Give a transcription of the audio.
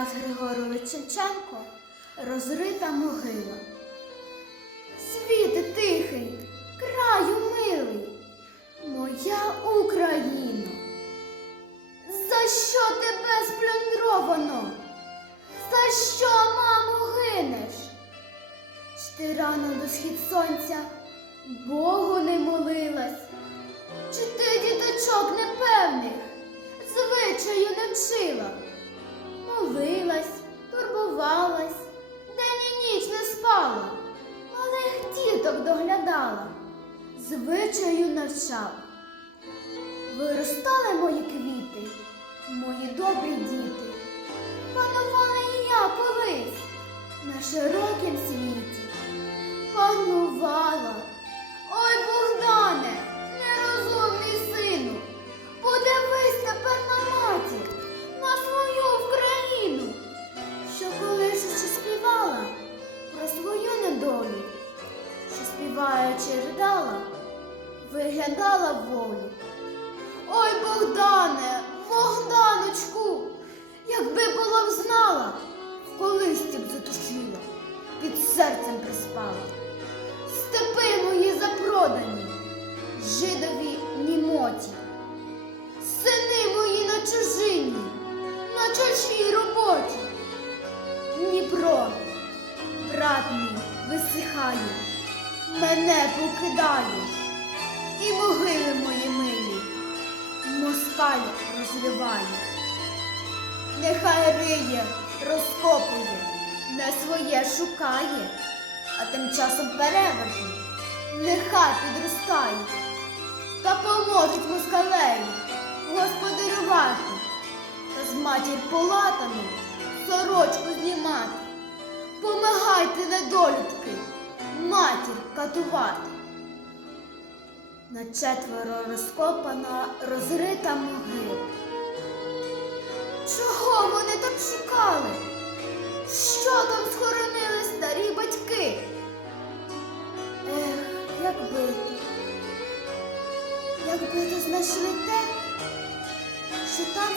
Тарас Григорович Шевченко розрита могила. Світи тихий, краю милий, моя Україно. За що тебе сплюндровано? За що, мамо, гинеш? Ж ти рано до схід сонця Богу не молилась, чи ти діточок непевних доглядала, звичаю навчала. Виростали мої квіти, співаючи ридала, виглядала волю. Ой, Богдане, Богданочку, якби була б знала, в колисті б затушила, під серцем приспала. Степи мої запродані, жидові німоті, сини мої на чужині, на чужій роботі. Дніпро, брат мій, висихає, мене покидає, і могили мої милі, москаль розриває. Нехай риє, розкопує, не своє шукає, а тим часом перевертні, нехай підростає, та поможуть москалею господарювати, та з матір полатану сорочку знімати. Помагайте, недолюдки, матір катувати. На четверо розкопана, розрита могила. Чого вони так шукали? Що там схоронили старі батьки? Ех, якби ти, якби ти знайшли те, що там